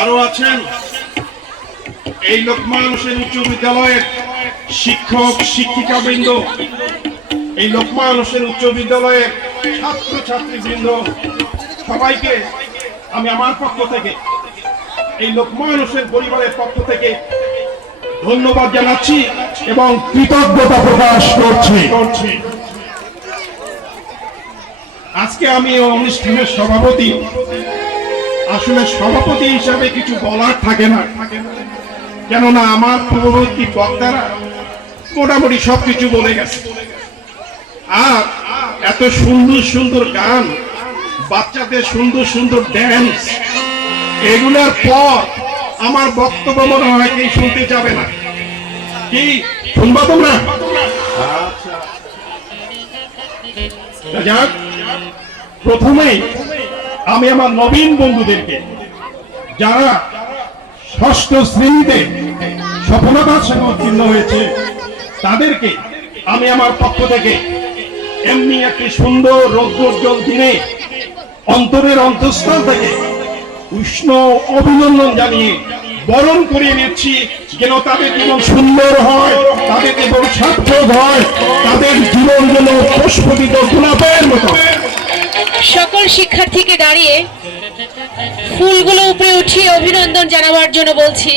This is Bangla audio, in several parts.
আরো আছেন এই লোকমান হোসেন উচ্চ বিদ্যালয়ের শিক্ষক শিক্ষিকা বৃন্দ, এই লোকমান হোসেন উচ্চ বিদ্যালয়ের ছাত্র ছাত্রী বৃন্দ, সবাইকে আমি আমার পক্ষ থেকে, এই লোকমান হোসেন পরিবারের পক্ষ থেকে ধন্যবাদ জানাচ্ছি এবং কৃতজ্ঞতা প্রকাশ করছি। আজকে আমি অনুষ্ঠানের সভাপতি, আসলে সভাপতি হিসাবে কিছু বলার থাকে না, কেননা আমার পূর্ববর্তী বক্তারা মোটামুটি সবকিছু বলে গেছে। আর এত সুন্দর সুন্দর গান, বাচ্চাদের সুন্দর সুন্দর ড্যান্স, এগুলোর পর আমার বক্তব্য মনে হয় কেউ শুনতে যাবে না। কি শুনবো তোমরা? যাক, প্রথমেই আমি আমার নবীন বন্ধুদেরকে, যারা ষষ্ঠ শ্রেণীতে সফলতার সঙ্গে উত্তীর্ণ হয়েছে, তাদেরকে আমি আমার পক্ষ থেকে এমনি একটি সুন্দর রৌদ্রোজ্জ্বল দিনে অন্তরের অন্তঃস্থল থেকে উষ্ণ অভিনন্দন জানিয়ে বরণ করিয়ে নিচ্ছি, যেন তাদের জীবন সুন্দর হয়, তাদের জীবন সার্থক হয়, তাদের জীবন যেন প্রস্ফুটিত গোলাপের মতো। সকল শিক্ষার্থীকে দাঁড়িয়ে ফুলগুলো উপরে উঠিয়ে অভিনন্দন জানাবার জন্য বলছি।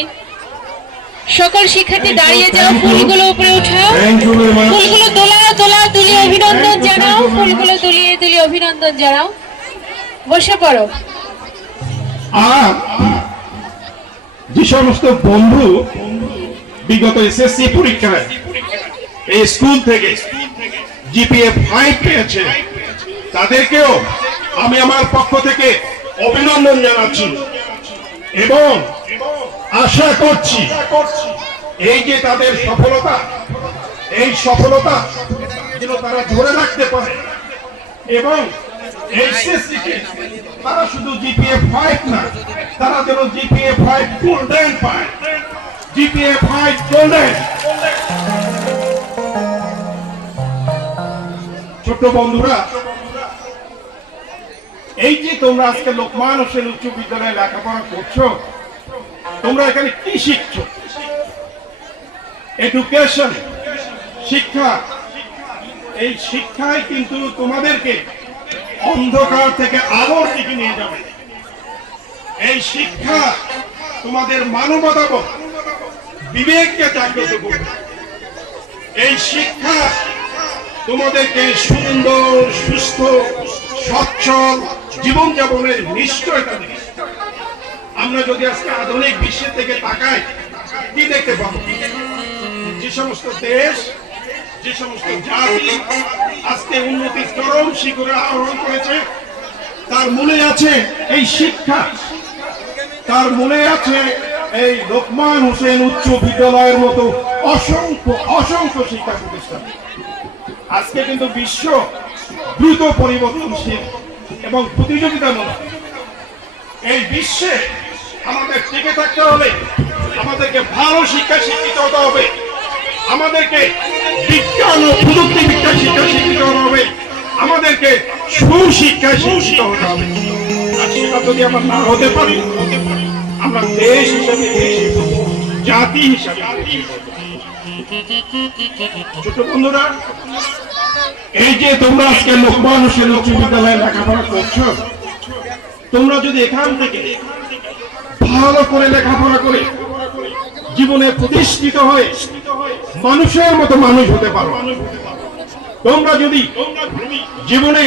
সকল শিক্ষার্থী দাঁড়িয়ে যাও, ফুলগুলো উপরে উঠাও, ফুলগুলো দুলিয়ে অভিনন্দন জানাও, ফুলগুলো দুলিয়ে অভিনন্দন জানাও। বসে পড়ো। আর যে সমস্ত বন্ধু বিগত এসএসসি পরীক্ষায় এই স্কুল থেকে জিপিএ 5 পেয়েছে, তাদেরকেও আমি আমার পক্ষ থেকে অভিনন্দন জানাচ্ছি এবং আশা করছি এই যে তাদের সফলতা, এই সফলতা যেন তারা ধরে রাখতে পারে এবং এইচএসসিতে তারা শুধু জিপিএ 5 না, তারা যেন জিপিএ 5 গোল্ডেন পায়, জিপিএ 5 গোল্ডেন। ছোট বন্ধুরা, এই যে তোমরা আজকে লোকমান হোসেন উচ্চ বিদ্যালয়ে লেখাপড়া করছো, তোমরা এখানে কি শিখছো? এডুকেশন, শিক্ষা। এই শিক্ষায় কিন্তু তোমাদেরকে অন্ধকার থেকে আলোর দিকে নিয়ে যাবে। এই শিক্ষা তোমাদের মানবতাবোধ, বিবেককে জাগ্রত করবে। এই শিক্ষা তোমাদেরকে সুন্দর, সুস্থ, সচ্ছল জীবনযাপনের নিশ্চয়তা দেবে। আমরা যদি আজকে আধুনিক বিশ্বের থেকে তাকাই, কি দেখতে পাবো? যে সমস্ত দেশ, যে সমস্ত জাতি আজকে উন্নতির চরম শিখরে আরোহণ করেছে, তার মূলে আছে এই শিক্ষা, তার মূলে আছে এই লোকমান হোসেন উচ্চ বিদ্যালয়ের মতো অসংখ্য অসংখ্য শিক্ষা প্রতিষ্ঠান। আজকে কিন্তু বিশ্ব দ্রুত পরিবর্তনশীল এবং প্রতিযোগিতামূলক। এই বিশ্বে আমাদের টিকে থাকতে হলে আমাদেরকে ভালো শিক্ষায় শিক্ষিত হতে হবে, আমাদেরকে বিজ্ঞান ও প্রযুক্তি বিদ্যায় শিক্ষিত হতে হবে, আমাদেরকে সুশিক্ষায় শিক্ষিত হতে হবে। আর সেটা যদি আমরা না হতে পারি, আমরা দেশ হিসাবে, জাতি হিসাবে। ছোট বন্ধুরা, এই যে তোমরা আজকে লোকমান হোসেন উচ্চ বিদ্যালয়ে লেখাপড়া করছো, তোমরা যদি এখান থেকে ভালো করে লেখাপড়া করে জীবনে প্রতিষ্ঠিত হয়ে মানুষের মতো মানুষ হতে পারো, তোমরা যদি জীবনে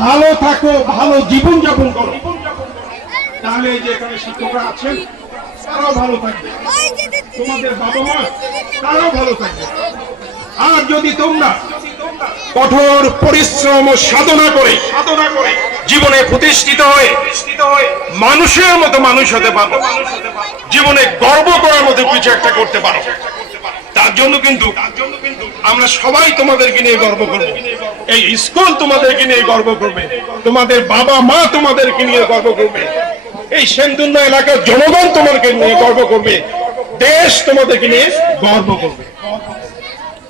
ভালো থাকো, ভালো জীবন যাপন করো, তাহলে যে এখানে শিক্ষকরা আছেন তারাও ভালো থাকবে, তোমাদের বাবা মা তারাও ভালো থাকবে। আর যদি তোমরা কঠোর পরিশ্রম ও সাধনা করে জীবনে প্রতিষ্ঠিত হয়ে মানুষের মতো মানুষ হতে পারো, জীবনে গর্ব করার মতো কিছু একটা করতে পারো, তার জন্য কিন্তু আমরা সবাই তোমাদেরকে নিয়ে গর্ব করব। এই স্কুল তোমাদেরকে নিয়ে গর্ব করবে, তোমাদের বাবা মা তোমাদেরকে নিয়ে গর্ব করবে, এই সেনদুল্লা এলাকার জনগণ তোমাদেরকে নিয়ে গর্ব করবে, দেশ তোমাদেরকে নিয়ে গর্ব করবে।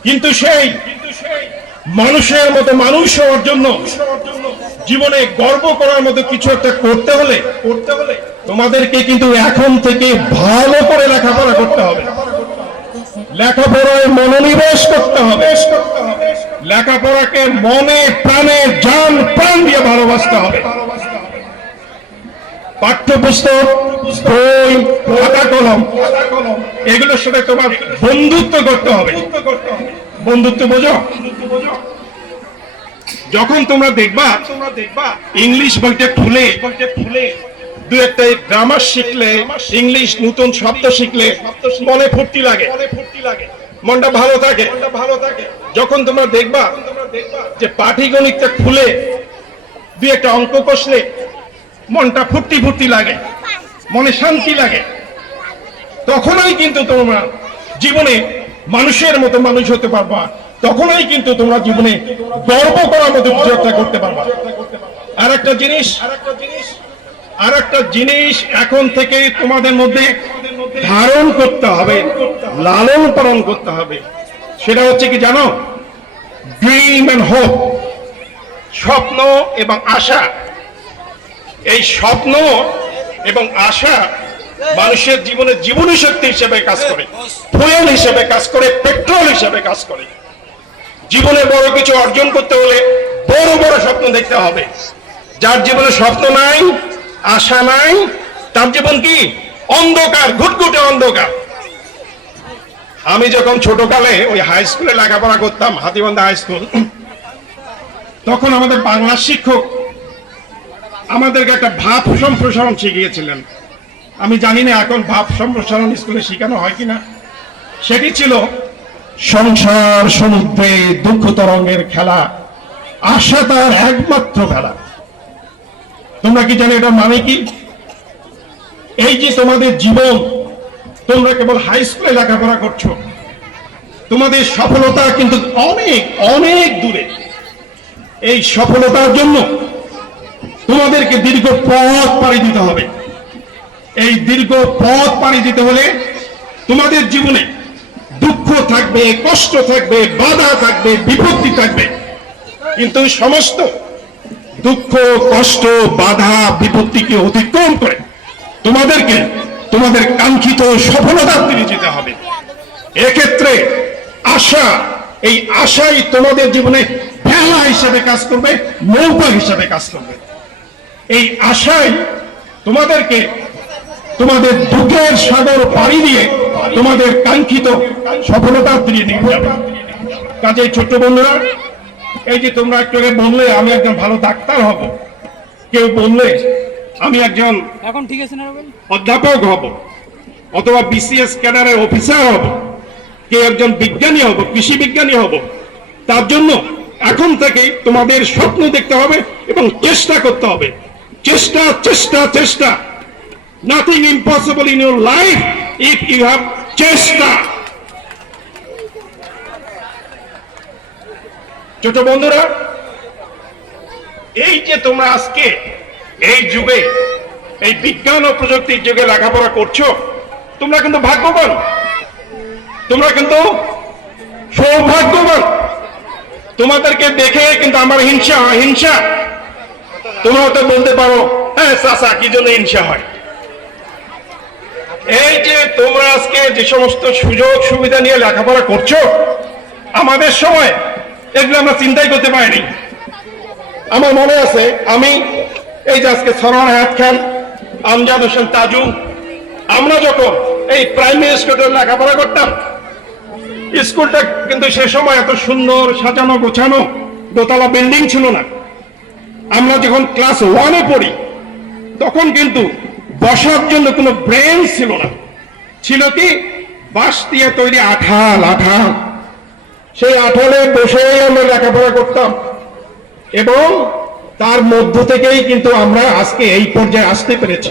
কিন্তু সেই মানুষের মতো মানুষ হওয়ার জন্য, জীবনে গর্ব করার মতো কিছু একটা করতে হলে তোমাদেরকে কিন্তু এখন থেকে ভালো করে লেখাপড়া করতে হবে, লেখাপড়ায় মনোনিবেশ করতে হবে, লেখাপড়াকে মনে প্রাণে জান প্রাণ দিয়ে ভালোবাসতে হবে। পাঠ্যপুস্তক, বই, খাতা কলম এগুলোর সাথে তোমার বন্ধুত্ব করতে হবে। বন্ধুত্ব বোঝো? যখন তোমরা দেখবা ইংলিশ বইটা খুলে দু একটা গ্রামার শিখলে, ইংলিশ নতুন শব্দ শিখলে মনে ফুর্তি লাগে, মনটা ভালো থাকে। যখন তোমরা দেখবা যে পাটিগণিতটা খুলে দু একটা অঙ্ক কষলে মনটা ফুর্তি লাগে, মনে শান্তি লাগে, তখনই কিন্তু তোমরা জীবনে মানুষের মতো মানুষ হতে পারবা, তখনই কিন্তু তোমরা জীবনে গর্ব করার মতো কিছু একটা করতে পারবা। আর একটা জিনিস এখন থেকে তোমাদের মধ্যে ধারণ করতে হবে, লালন পালন করতে হবে। সেটা হচ্ছে কি জানো? ড্রিম এন্ড হোপ, স্বপ্ন এবং আশা। এই স্বপ্ন এবং আশা মানুষের জীবনে জীবনী শক্তি হিসেবে কাজ করে, ফুয়েল হিসেবে কাজ করে, পেট্রোল হিসেবে কাজ করে। জীবনে বড় কিছু অর্জন করতে হলে বড় বড় স্বপ্ন দেখতে হবে। যার জীবনে স্বপ্ন নাই, আশা নাই, তার জীবন কি অন্ধকার, ঘুটঘুটে অন্ধকার। আমি যখন ছোটকালে ওই হাই স্কুলে লেখাপড়া করতাম, হাতিবান্ধা হাই স্কুল, তখন আমাদের বাংলা শিক্ষক আমাদেরকে একটা ভাব সম্প্রসারণ শিখিয়েছিলেন। আমি জানি না এখন ভাব সম্প্রসারণ স্কুলে শেখানো হয় কিনা। সেটি ছিল সংসার সমুদ্রে দুঃখ তরঙ্গের খেলা, আশা তার একমাত্র খেলা। তোমরা কি জানো এটা মানে কি? এই যে তোমাদের জীবন, তোমরা কেবল হাই স্কুলে লেখাপড়া করছো, তোমাদের সফলতা কিন্তু অনেক অনেক দূরে। এই সফলতার জন্য তোমাদেরকে দীর্ঘ পথ পাড়ি দিতে হবে। এই দীর্ঘ পথ পাড়ি দিতে হলে তোমাদের জীবনে দুঃখ থাকবে, কষ্ট থাকবে, বাধা থাকবে, বিপত্তি থাকবে, কিন্তু সমস্ত দুঃখ, কষ্ট, বাধা, বিপত্তিকে অতিক্রম করে তোমাদেরকে তোমাদের কাঙ্ক্ষিত সফলতার দিকে যেতে হবে। এক্ষেত্রে আশা, এই আশাই তোমাদের জীবনে ভেলা হিসেবে কাজ করবে, নৌকা হিসেবে কাজ করবে। এই আশাই তোমাদেরকে তোমাদের দুঃখের সাগর পাড়ি দিয়ে তোমাদের কাঙ্ক্ষিত সফলতার দিকে নিয়ে যাবে। কাজেই ছোট্ট বন্ধুরা, এই যে তোমরা একটু আগে বললে আমি একজন ভালো ডাক্তার হব, কেউ বললে আমি একজন এখন ঠিক আছে না অধ্যাপক হব, অথবা বিসিএস ক্যাডারের অফিসার হব, কেউ একজন বিজ্ঞানী হব, কৃষি বিজ্ঞানী হব, তার জন্য এখন থেকে তোমাদের স্বপ্ন দেখতে হবে এবং চেষ্টা করতে হবে। চেষ্টা চেষ্টা চেষ্টা। Nothing impossible in your life if you have চেষ্টা। ছোট বন্ধুরা, এই যে তোমরা আজকে এই যুগে, এই বিজ্ঞান ও প্রযুক্তির যুগে লেখাপড়া করছো, তোমরা কিন্তু ভাগ্যবান, তোমরা কিন্তু সৌভাগ্যবান। তোমাদেরকে দেখে কিন্তু আমার হিংসা হয়, হিংসা। তোমরা তো বলতে পারো, হ্যাঁ চাচা, কি জন্য হিংসা হয়? এই যে তোমরা আজকে যে সমস্ত সুযোগ সুবিধা নিয়ে লেখাপড়া করছো, আমাদের সময় এগুলো আমরা চিন্তাই করতে পারিনি। আমার মনে আছে, আমি এই যে আজকে সরোয়ার হায়াত খান, আমজাদ হোসেন তাজু, আমরা যখন এই প্রাইমারি স্কুলে লেখাপড়া করতাম, স্কুলটা কিন্তু সে সময় এত সুন্দর সাজানো গোছানো দোতলা বিল্ডিং ছিল না। আমরা যখন ক্লাস 1-এ পড়ি, তখন কিন্তু বসার জন্য কোনো ব্রেঞ্চ ছিল না, ছিল কি বাঁশ দিয়ে তৈরি আঠাল। সেই আঠালে বসে আমরা লেখাপড়া করতাম, এবং তার মধ্য থেকেই কিন্তু আমরা আজকে এই পর্যায়ে আসতে পেরেছি।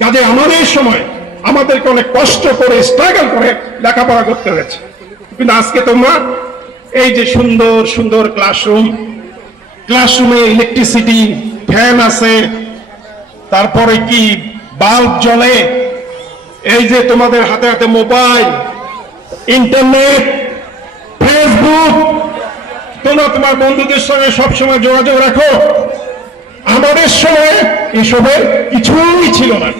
কাজে আমাদের সময় আমাদেরকে অনেক কষ্ট করে, স্ট্রাগল করে লেখাপড়া করতে হয়েছে, কিন্তু আজকে তোমরা এই যে সুন্দর সুন্দর ক্লাসরুমে ইলেকট্রিসিটি, ফ্যান আছে, তারপরে কি বাল্ব জ্বলে, এই যে তোমাদের হাতে হাতে মোবাইল, ইন্টারনেট, ফেসবুক, তোমরা তোমার বন্ধুদের সঙ্গে সবসময় যোগাযোগ রাখো। আমাদের সময় এসবের কিছুই ছিল না।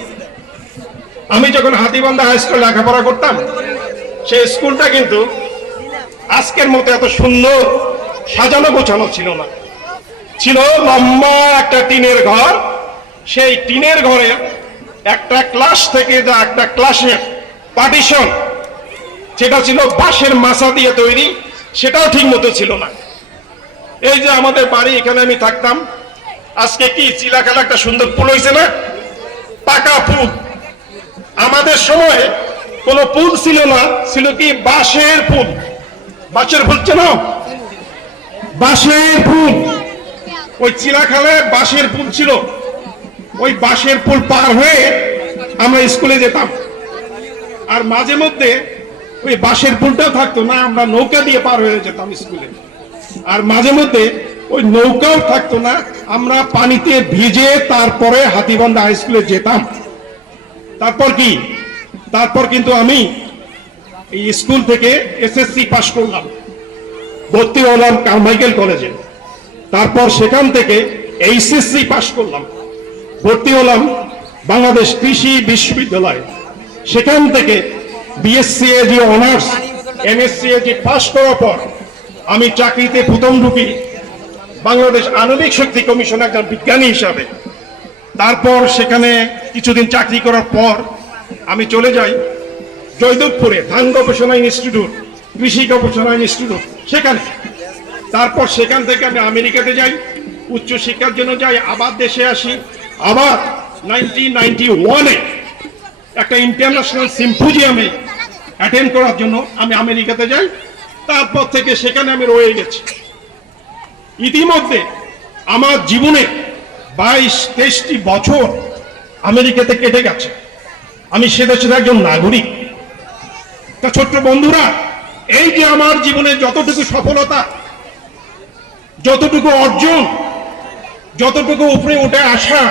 আমি যখন হাতীবান্ধা হাই স্কুল লেখাপড়া করতাম, সেই স্কুলটা কিন্তু আজকের মতো এত সুন্দর সাজানো গোছানো ছিল না। ছিল লম্বা একটা টিনের ঘর। সেই টিনের ঘরে একটা ক্লাস থেকে যা একটা ক্লাসের পার্টিশন, সেটা ছিল বাঁশের মাচা দিয়ে তৈরি, সেটাও ঠিক মতো ছিল না। এই যে আমাদের বাড়ি, এখানে আমি থাকতাম, আজকে কি চিলাখালা একটা সুন্দর পুল হয়েছে না, পাকা পুল। আমাদের সময় কোনো পুল ছিল না, ছিল কি বাঁশের পুল। বাঁশের পুল চেনো? বাঁশের পুল। ওই চিলাখালায় বাঁশের পুল ছিল। ওই বাঁশের পুল পার হয়ে আমরা স্কুলে যেতাম। আর মাঝে মধ্যে ওই বাঁশের পুলটাও থাকতো না, আমরা নৌকা দিয়ে পার হয়ে যেতাম স্কুলে। আর মাঝে মধ্যে ওই নৌকাও থাকতো না, আমরা পানিতে ভিজে তারপরে হাতীবান্ধা হাই স্কুলে যেতাম। তারপর কি? তারপর কিন্তু আমি এই স্কুল থেকে এসএসসি পাশ করলাম, ভর্তি হলাম কারমাইকেল কলেজে। তারপর সেখান থেকে এইচএসসি পাশ করলাম, ভর্তি হলাম বাংলাদেশ কৃষি বিশ্ববিদ্যালয়। সেখান থেকে বিএসসি অনার্স, এমএসসি পাশ করার পর আমি চাকরিতে প্রথম ঢুকি বাংলাদেশ আণবিক শক্তি কমিশন একজন বিজ্ঞানী হিসাবে। তারপর সেখানে কিছুদিন চাকরি করার পর আমি চলে যাই জয়দেবপুরে ধান গবেষণা ইনস্টিটিউট, কৃষি গবেষণা ইনস্টিটিউট সেখানে। তারপর সেখান থেকে আমি আমেরিকাতে যাই, উচ্চ শিক্ষার জন্য যাই, আবার দেশে আসি। আবার 1991-এ একটা ইন্টারন্যাশনাল সিম্পোজিয়ামে অ্যাটেন্ড করার জন্য আমি আমেরিকাতে যাই। তারপর থেকে সেখানে আমি রয়ে গেছি। ইতিমধ্যে আমার জীবনে 22-23টি বছর আমেরিকাতে কেটে গেছে। আমি সে দেশের একজন নাগরিক। তা ছোট্ট বন্ধুরা, এই যে আমার জীবনে যতটুকু সফলতা, যতটুকু অর্জন, যতটুকু উপরে উঠে আসা,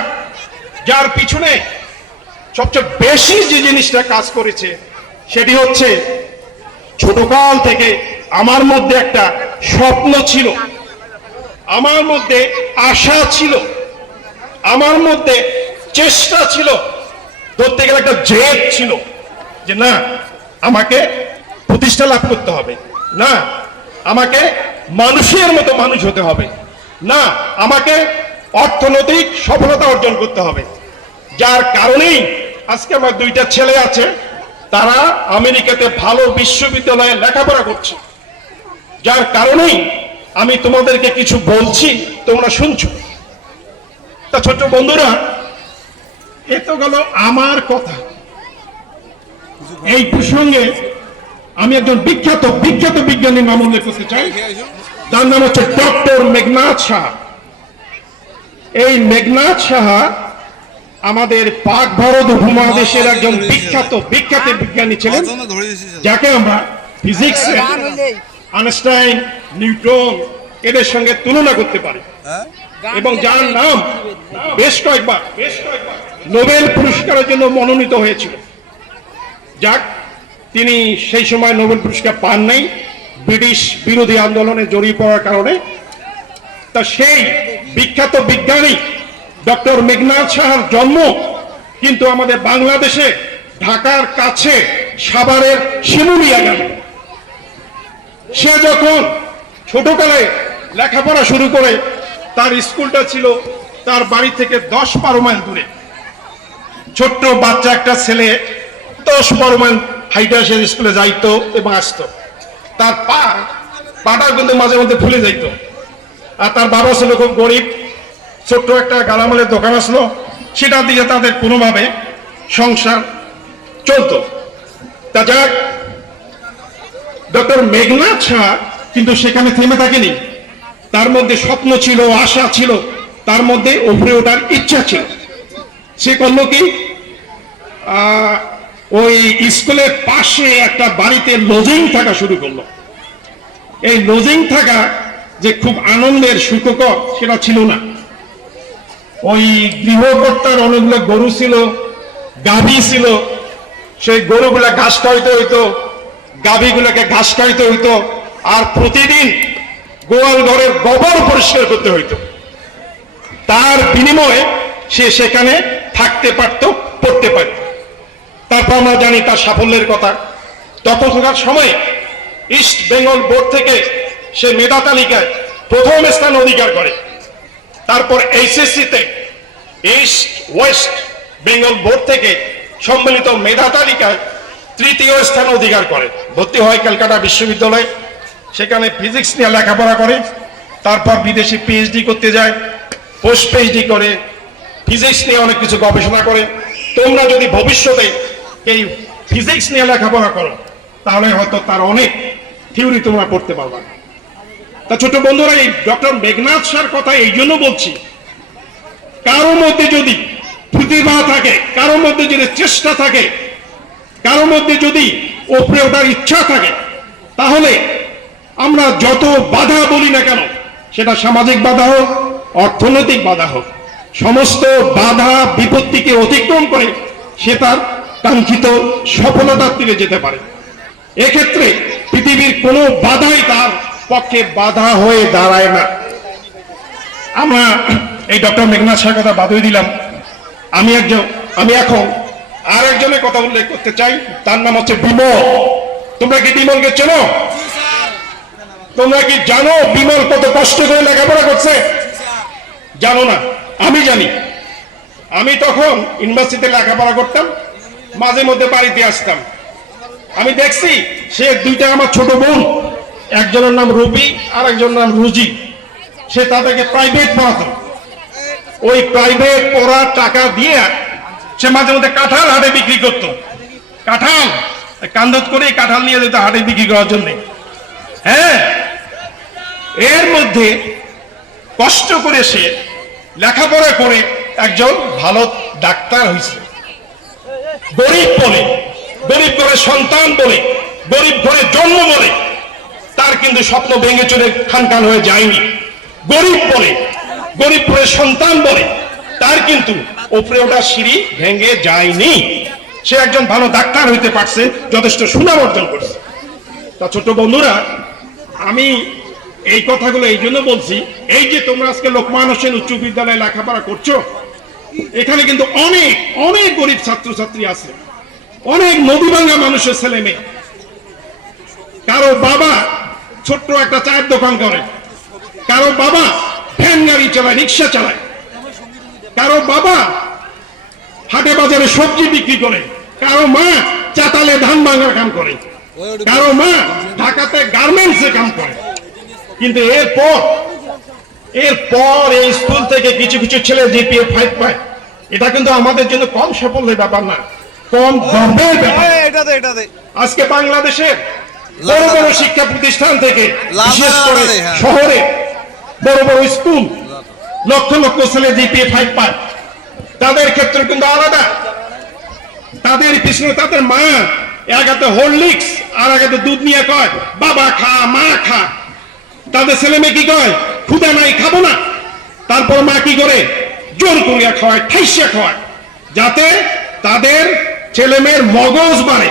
যার পিছনে সবচেয়ে বেশি যে জিনিসটা কাজ করেছে সেটি হচ্ছে ছোটকাল থেকে আমার মধ্যে একটা স্বপ্ন ছিল, আমার মধ্যে আশা ছিল, আমার মধ্যে চেষ্টা ছিল, ধরতে গেলে একটা জেদ ছিল যে না, আমাকে প্রতিষ্ঠা লাভ করতে হবে, না আমাকে মানুষের মতো মানুষ হতে হবে, না আমাকে অর্থনৈতিক সফলতা অর্জন করতে হবে। যার কারণেই আজকে আমার 2টা ছেলে আছে, তারা আমেরিকাতে ভালো বিশ্ববিদ্যালয়ে লেখাপড়া করছে। যার কারণেই আমি তোমাদেরকে কিছু বলছি, তোমরা শুনছো। তা ছোট বন্ধুরা, এ তো গেল আমার কথা। এই প্রসঙ্গে আমি একজন বিখ্যাত বিজ্ঞানীর নাম উল্লেখ করতে চাই। তার নাম হচ্ছে ডক্টর মেঘনাথ সাহা। এই মেঘনাথ সাহা আমাদের পাক ভারত উপমহাদেশের একজন বিখ্যাত বিজ্ঞানী ছিলেন, যাকে আমরা ফিজিক্স, আইনস্টাইন, নিউটন এদের সঙ্গে তুলনা করতে পারি, এবং যার নাম বেশ কয়েকবার নোবেল পুরস্কারের জন্য মনোনীত হয়েছিল। যাক, তিনি সেই সময় নোবেল পুরস্কার পান নাই, ব্রিটিশ বিরোধী আন্দোলনে জড়িয়ে পড়ার কারণে। তা সেই বিখ্যাত বিজ্ঞানী ডক্টর মেঘনাথ সাহার জন্ম কিন্তু আমাদের বাংলাদেশে ঢাকার কাছে সাভারের শিমুলিয়া গ্রামে। সে যখন ছোটকালে লেখাপড়া শুরু করে, তার স্কুলটা ছিল তার বাড়ি থেকে 10-12 মাইল দূরে। ছোট্ট বাচ্চা একটা ছেলে 10-12 মাইল হাইটা সে স্কুলে যাইতো এবং আসতো। তার পাটা কিন্তু মাঝে মধ্যে ফুলে যাইত। আর তার বাবা ছিল খুব গরিব, ছোট্ট একটা গালামালের দোকান আসলো, সেটা দিয়ে তাদের কোনোভাবে সংসার চলত। তা যাক, ডক্টর মেঘনাথ সাহা কিন্তু সেখানে থেমে থাকেনি। তার মধ্যে স্বপ্ন ছিল, আশা ছিল, তার মধ্যে উপরে ওঠার ইচ্ছা ছিল। সে করলো কি, ওই স্কুলের পাশে একটা বাড়িতে লজিং থাকা শুরু করলো। এই লজিং থাকা যে খুব আনন্দের সুখকর সেটা ছিল না। ওই গৃহকর্তার অনেকগুলো গরু ছিল, গাভী ছিল। সেই গরুগুলা ঘাস খাইতে হইতো, গাভীগুলোকে ঘাস খাইতে হইতো। আর প্রতিদিন গোয়াল ঘরের গোবর পরিষ্কার করতে হইতো, তার বিনিময়ে সে সেখানে থাকতে পারত, পড়তে পারত। তারপর আমরা জানি তার সাফল্যের কথা। তখনকার সময়ে ইস্ট বেঙ্গল বোর্ড থেকে সে মেধা তালিকায় প্রথম স্থান অধিকার করে। তারপর এইচএসসিতে ইস্ট ওয়েস্ট বেঙ্গল বোর্ড থেকে সম্মিলিত মেধা তালিকায় তৃতীয় স্থান অধিকার করে। ভর্তি হয় ক্যালকাটা বিশ্ববিদ্যালয়ে, সেখানে ফিজিক্স নিয়ে লেখাপড়া করে। তারপর বিদেশে পিএইচডি করতে যায়, পোস্ট পিএইচডি করে, ফিজিক্স নিয়ে অনেক কিছু গবেষণা করে। তোমরা যদি ভবিষ্যতে এই ফিজিক্স নিয়ে লেখাপড়া করো তাহলে হয়তো তার অনেক থিওরি তোমরা পড়তে পারবা। তা ছোট বন্ধুরা, এই ডক্টর মেঘনাদ স্যার কথা এই জন্য বলছি, কারো মধ্যে যদি প্রতিভা থাকে, কারো মধ্যে যদি চেষ্টা থাকে, কারো মধ্যে যদি উপরে ওঠার ইচ্ছা থাকে, তাহলে আমরা যত বাধা বলি না কেন, সেটা সামাজিক বাধা হোক, অর্থনৈতিক বাধা হোক, সমস্ত বাধা বিপত্তিকে অতিক্রম করে সে তার কাঙ্ক্ষিত সফলতার দিকে যেতে পারে। এক্ষেত্রে পৃথিবীর কোনো বাধাই তার পক্ষে বাধা হয়ে দাঁড়ায় না। আমরা এই ডক্টর মেঘনাদ স্যারের কথা বাদই দিলাম। আমি এখন আর একজনের কথা উল্লেখ করতে চাই, তার নাম হচ্ছে বিমল। তোমরা কি বিমলকে চেনো? তোমরা কি জানো বিমল কত কষ্ট করে লেখাপড়া করছে? জানো না? আমি জানি। আমি তখন ইউনিভার্সিটিতে লেখাপড়া করতাম, মাঝে মধ্যে বাড়িতে আসতাম। আমি দেখছি সে দুইটা আমার ছোট বোন, একজনের নাম রুবি আর একজনের নাম রুজি, সে তাদেরকে প্রাইভেট পড়াতো। ওই প্রাইভেট পড়ার টাকা দিয়ে সে মাঝে মধ্যে কাঁঠাল হাটে বিক্রি করত। কাঁঠাল কান্দত করে কাঁঠাল নিয়ে যেত হাটে বিক্রি করার জন্য। হ্যাঁ, এর মধ্যে কষ্ট করে সে লেখাপড়া করে একজন ভালো ডাক্তার হয়েছে। গরিব বলে, গরিব ঘরের সন্তান বলে, গরিব ঘরে জন্ম বলে তার কিন্তু স্বপ্ন ভেঙে চলে খানখান হয়ে যায়নি। গরিব বলে, গরিব ঘরের সন্তান বলে তার কিন্তু উপরে ওঠা সিঁড়ি ভেঙে যায়নি। সে একজন ভালো ডাক্তার হইতে পারছে, যথেষ্ট সুনাম অর্জন করছে। তা ছোট বন্ধুরা, আমি এই কথাগুলো এই জন্য বলছি, এই যে তোমরা আজকে লোকমান হোসেন উচ্চ বিদ্যালয়ে লেখাপড়া করছো, এখানে কিন্তু অনেক অনেক গরিব ছাত্রছাত্রী আছে, অনেক নদীভাঙ্গা মানুষের ছেলে মেয়ে। কারো বাবা ছোট্ট একটা চায়ের দোকান করে, কারো বাবা ভ্যান গাড়ি চালায়, রিক্সা চালায়, কারো বাবা হাটে বাজারে সবজি বিক্রি করে, কারো মা চাতালে ধান ভাঙার কাম করে, কারো মা ঢাকাতে গার্মেন্টসে কাম করে। কিন্তু এরপর এই স্কুল থেকে কিছু কিছু ছেলে জিপিএ 5 পায়। এটা কিন্তু আমাদের জন্য কম সাফল্যের ব্যাপার না, কম গর্বের ব্যাপার। আজকে বাংলাদেশের বড় বড় শিক্ষা প্রতিষ্ঠান থেকে, বিশেষ করে শহরে বড় বড় স্কুল, লক্ষ লক্ষ ছেলে জিপিএ 5 পায়। তাদের ক্ষেত্রে কিন্তু আলাদা। তাদের পিছনে তাদের মা এক হাতে হরলিক্স আর এক হাতে দুধ নিয়ে কয়, বাবা খা, মা খা। তাদের ছেলে মেয়ে কি কয়, ক্ষুধা নাই, খাবো না। তারপর মা কি করে, জোর করিয়া খাওয়ায়, ঠাইসিয়া খাওয়ায়, যাতে তাদের ছেলে মেয়ের মগজ বাড়ে,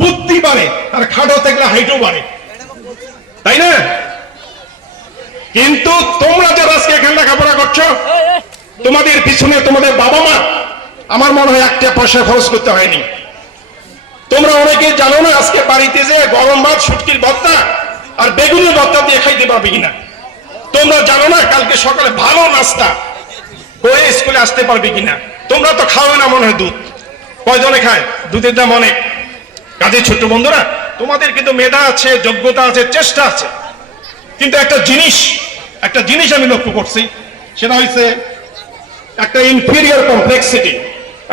বুদ্ধি বাড়ে, আর খাটো থাকলে হাইটও বাড়ে, তাই না? কিন্তু তোমরা যারা আজকে এখানে লেখাপড়া করছো, তোমাদের পিছনে তোমাদের বাবা মা আমার মনে হয় একটা পয়সা খরচ করতে হয়নি। তোমরা অনেকে জানো না আজকে বাড়িতে যে গরম ভাত, শুটকির ভর্তা আর বেগুনের ভর্তা দিয়ে খাইতে পারবে কিনা। তোমরা জানো না কালকে সকালে ভালো নাস্তা করে স্কুলে আসতে পারবে কিনা। তোমরা তো খাও না মনে হয় দুধ, কয়জনে খায়? দুধের দাম অনেক। কাজে ছোট্ট বন্ধুরা, তোমাদের কিন্তু মেধা আছে, যোগ্যতা আছে, চেষ্টা আছে, কিন্তু একটা জিনিস আমি লক্ষ্য করছি, সেটা হচ্ছে একটা ইনফেরিয়র কমপ্লেক্সিটি,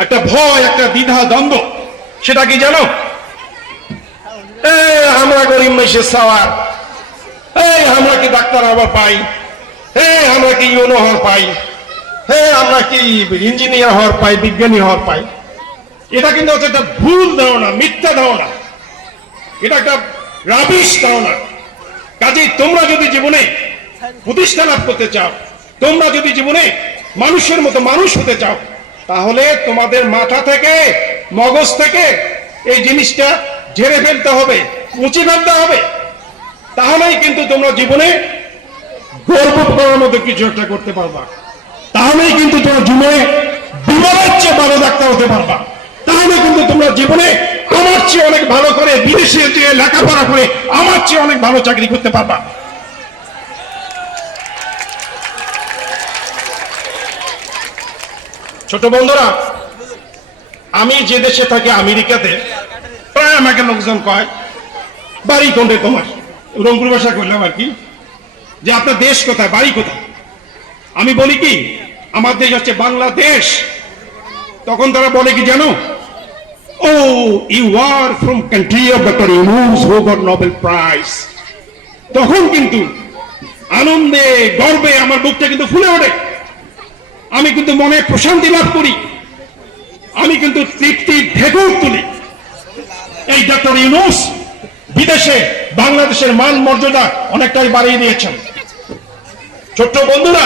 একটা ভয়, একটা দ্বিধা দ্বন্দ্ব। সেটা কি জানো? আমরা গরিব মেশে সাওয়ার, আমরা কি ডাক্তার হওয়ার পাই, আমরা কি ইউনো হওয়ার পাই, আমরা কি ইঞ্জিনিয়ার হওয়ার পাই, বিজ্ঞানী হওয়ার পাই। এটা কিন্তু হচ্ছে একটা ভুল ধারণা, মিথ্যা ধারণা, এটা একটা রাবিশ ধারণা। কাজেই তোমরা যদি জীবনে প্রতিষ্ঠা লাভ করতে চাও, তোমরা যদি জীবনে মানুষের মতো মানুষ হতে চাও, তাহলে তোমাদের মাথা থেকে, মগজ থেকে এই জিনিসটা ঝেড়ে ফেলতে হবে, মুছে ফেলতে হবে। তাহলেই কিন্তু তোমরা জীবনে গর্ব করার মতো কিছু একটা করতে পারবা, তাহলেই কিন্তু তোমরা জীবনে বিমানের চেয়ে ভালো ডাক্তার হতে পারবা। তাহলে কিন্তু তোমরা জীবনে আমার চেয়ে অনেক ভালো করে বিদেশে যেয়ে লেখাপড়া করে আমার চেয়ে অনেক ভালো চাকরি করতে পারবা। ছোট বন্ধুরা, আমি যে দেশে থাকি আমেরিকাতে, প্রায় আমাকে লোকজন কয় বাড়ি কোনটা তোমার, রংপুর ভাষা করলাম আর কি, যে আপনার দেশ কোথায়, বাড়ি কোথায়। আমি বলি কি আমার দেশ হচ্ছে বাংলাদেশ। তখন তারা বলে কি জানো, oh you are from country of doctor Yunus who got Nobel prize. তখন কিন্তু আনন্দে গর্বে আমার বুকটা কিন্তু ফুলে ওঠে, আমি কিন্তু মনে প্রশান্তি লাভ করি, আমি কিন্তু তৃপ্তি ঢেকুর তুলি। এই ডক্টর ইউনুস বিদেশে বাংলাদেশের মান মর্যাদা অনেকটাই বাড়িয়ে দিয়েছেন। ছোট্ট বন্ধুরা,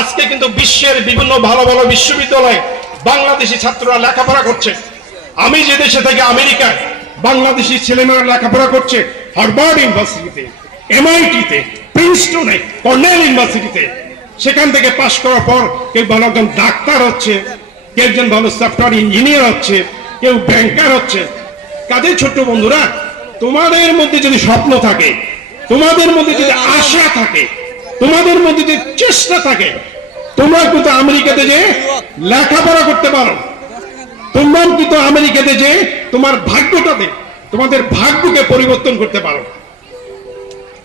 আজকে কিন্তু বিশ্বের বিভিন্ন ভালো ভালো বিশ্ববিদ্যালয়ে বাংলাদেশি ছাত্ররা লেখাপড়া করছে। আমি যে দেশে থেকে আমেরিকায়, বাংলাদেশি ছেলেমেয়েরা লেখাপড়া করছে হার্ভার্ড ইউনিভার্সিটিতে, এমআইটিতে, প্রিন্সটনে, কর্নেল ইউনিভার্সিটিতে। সেখান থেকে পাশ করার পর কেউ ভালো একজন ডাক্তার হচ্ছে, কেউ একজন ভালো সফটওয়্যার ইঞ্জিনিয়ার হচ্ছে, কেউ ব্যাংকার হচ্ছে। কাজে ছোট্ট বন্ধুরা, তোমাদের মধ্যে যদি স্বপ্ন থাকে, তোমাদের মধ্যে যদি আশা থাকে, তোমাদের মধ্যে যদি চেষ্টা থাকে, তোমরা কিন্তু আমেরিকাতে যে লেখাপড়া করতে পারো। তোমরা কিন্তু আমেরিকাতে যে তোমার ভাগ্যটাতে, তোমাদের ভাগ্যকে পরিবর্তন করতে পারো।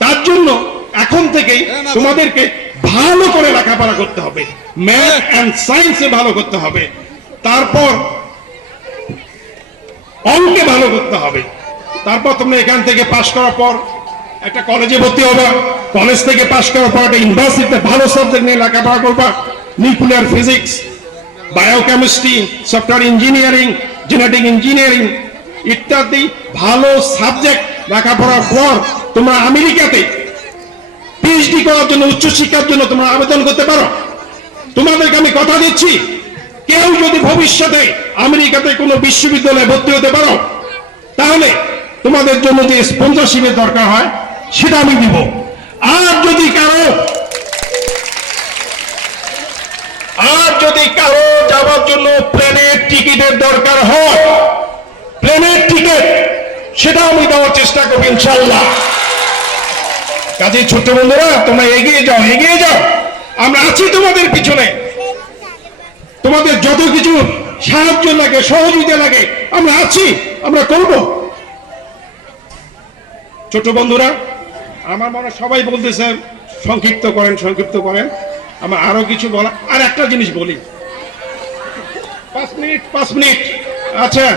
তার জন্য এখন থেকেই তোমাদেরকে ভালো করে লেখাপড়া করতে হবে, ম্যাথ অ্যান্ড সায়েন্সে ভালো করতে হবে, তারপর অঙ্কে ভালো করতে হবে। তারপর তোমরা এখান থেকে পাশ করার পর একটা কলেজে ভর্তি হবে, কলেজ থেকে পাশ করার পর একটা ইউনিভার্সিটিতে ভালো সাবজেক্ট নিয়ে লেখাপড়া করবা, nuclear physics, biochemistry, software engineering, genetic engineering ইত্যাদি ভালো সাবজেক্ট লেখাপড়ার পর তোমরা আমেরিকাতে পিএইচডি করার জন্য, উচ্চশিক্ষার জন্য তোমরা আবেদন করতে পারো। তোমাদেরকে আমি কথা দিচ্ছি, কেউ যদি ভবিষ্যতে আমেরিকাতে কোনো বিশ্ববিদ্যালয়ে ভর্তি হতে পারো, তাহলে তোমাদের জন্য যে স্পন্সরশিপের দরকার হয় সেটা আমি দিব। আর যদি কারো যাওয়ার জন্য প্লেনের টিকিটের দরকার হয়, প্লেনের টিকিট সেটা আমি দেওয়ার চেষ্টা করবো ইনশাল্লাহ। কাজে ছোট্ট বন্ধুরা, তোমরা এগিয়ে যাও, এগিয়ে যাও, আমরা আছি তোমাদের পিছনে। তোমাদের যত কিছু সাহায্য লাগে, সহযোগিতা লাগে, আমরা আছি, আমরা করব। ছোট বন্ধুরা, আমার মনে হয় সবাই বলতেছে সংক্ষিপ্ত করেন, সংক্ষিপ্ত করেন। আমার আরো কিছু বলা, আর একটা জিনিস বলি, 5 মিনিট। আচ্ছা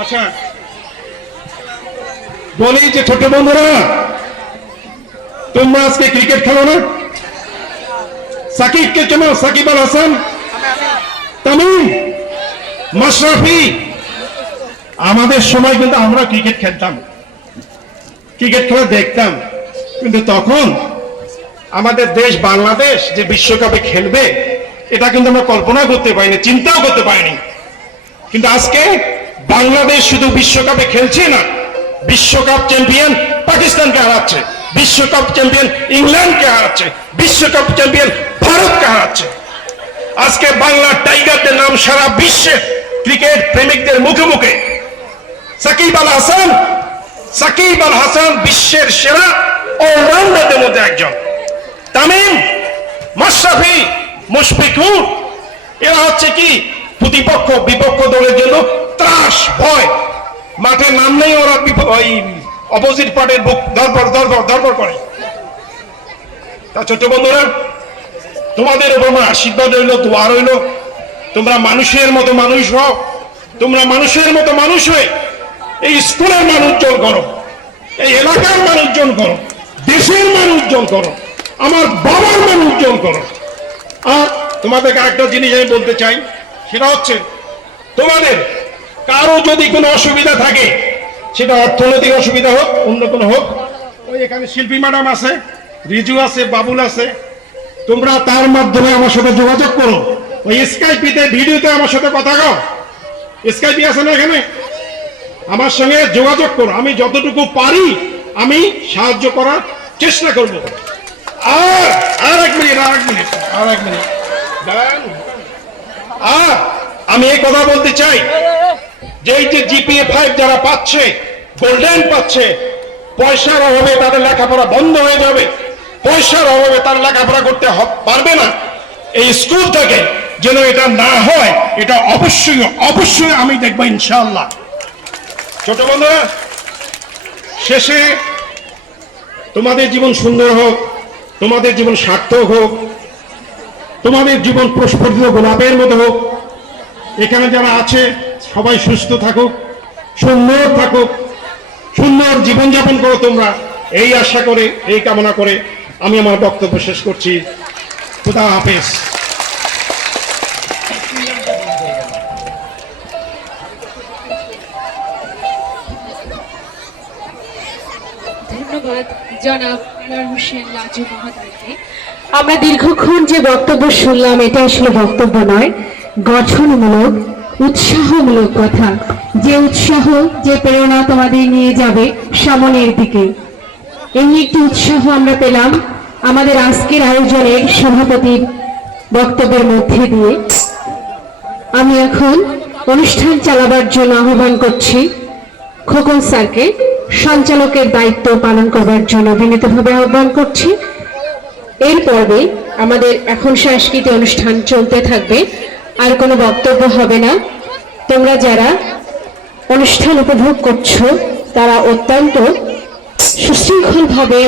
আচ্ছা, বলি যে ছোট বন্ধুরা, তোমরা আজকে ক্রিকেট খেলো না? সাকিবকে চেনো? সাকিব আল হাসান, তামিম, মাশরাফি। আমাদের সময় কিন্তু আমরা ক্রিকেট খেলতাম, ক্রিকেট খেলা দেখতাম, কিন্তু তখন আমাদের দেশ বাংলাদেশ যে বিশ্বকাপে খেলবে এটা কিন্তু আমরা কল্পনা করতে পারিনি, চিন্তাও করতে পারিনি। কিন্তু আজকে বাংলাদেশ শুধু বিশ্বকাপে খেলছে না, বিশ্বকাপ চ্যাম্পিয়ন পাকিস্তানকে হারাচ্ছে, বিশ্বকাপ চ্যাম্পিয়ন ইংল্যান্ডকে হারাচ্ছে, বিশ্বকাপ চ্যাম্পিয়ন ভারতকে হারাচ্ছে। আজকে বাংলা টাইগারদের নাম সারা বিশ্বে ক্রিকেট প্রেমিকদের মুখে মুখে। সাকিব আল হাসান, সাকিব আল হাসান বিশ্বের সেরা অলরাউন্ডারদের মধ্যে একজন। তামিম, মাশরাফি, মুশফিকুর, এরা হচ্ছে কি প্রতিপক্ষ বিপক্ষ দলের জন্য ত্রাস, ভয়। মাঠে নামলেই ওরা অপোজিট পার্টির বুক ধরপড় করে। তা ছোট বন্ধুরা, তোমাদের উপর আমার আশীর্বাদ রইল, দোয়া রইল, তোমরা মানুষের মতো মানুষ হও, তোমরা মানুষের মতো মানুষ হয়ে এই স্কুলের মান উজ্জ্বল করো, এই এলাকার মান উজ্জ্বল করো, দেশের মান উজ্জ্বল করো, আমার বাবার মান উজ্জ্বল করো। আর তোমাদেরকে একটা জিনিস আমি বলতে চাই, সেটা হচ্ছে তোমাদের কারো যদি কোনো অসুবিধা থাকে, সেটা অর্থনৈতিক অসুবিধা হোক, অন্য কোনো হোক, ওই এখানে শিল্পী ম্যাডাম আছে, রিজু আছে, বাবুল আছে, তোমরা তার মাধ্যমে আমার সাথে যোগাযোগ করো। ওই স্কাইপিতে ভিডিওতে আমার সাথে কথা কও, স্কাইপি আছে না এখানে, আমার সঙ্গে যোগাযোগ করো। আমি যতটুকু পারি আমি সাহায্য করার চেষ্টা করব। আর এক মিনিট দাঁড়ান। আমি এই কথা বলতে চাই যে এই যে জিপিএ 5 যারা পাচ্ছে, গোল্ডেন পাচ্ছে, পয়সার অভাবে তাদের লেখাপড়া বন্ধ হয়ে যাবে, পয়সার অভাবে তার লেখাপড়া করতে পারবে না। এই স্কুল থেকে যেন এটা না হয়, এটা অবশ্যই আমি দেখবো ইনশাআল্লাহ। ছোট বন্ধুরা, শেষে তোমাদের জীবন সুন্দর হোক, তোমাদের জীবন সার্থক হোক, তোমাদের জীবন প্রস্ফুটিত গোলাপের মতো হোক। এখানে যারা আছে সবাই সুস্থ থাকুক, সুন্দর থাকুক, সুন্দর জীবনযাপন করো তোমরা, এই আশা করে, এই কামনা করে আমি আমার বক্তব্য শেষ করছি। খুদা হাফেজ। ধন্যবাদ জনাব আনোয়ার হোসেন লাজু মহোদয়কে। আমরা দীর্ঘক্ষণ যে বক্তব্য শুনলাম, এটা আসলে বক্তব্য নয়, গঠনমূলক, উৎসাহমূলক কথা। যে উৎসাহ, যে প্রেরণা তোমাদের নিয়ে যাবে সামনের দিকে, এমনি একটি উৎসাহ আমরা পেলাম আমাদের আজকের আয়োজনের সভাপতির বক্তব্যের মধ্যে দিয়ে। আমি এখন অনুষ্ঠান চালাবার জন্য আহ্বান করছি খোকন স্যারকে, সঞ্চালকের দায়িত্ব পালন করবার জন্য বিনীতভাবে আহ্বান করছি। এর পর্বে আমাদের এখন সাংস্কৃতিক অনুষ্ঠান চলতে থাকবে, আর কোনো বক্তব্য হবে না। তোমরা যারা অনুষ্ঠান উপভোগ করছো তারা অত্যন্ত সুশৃঙ্খলভাবে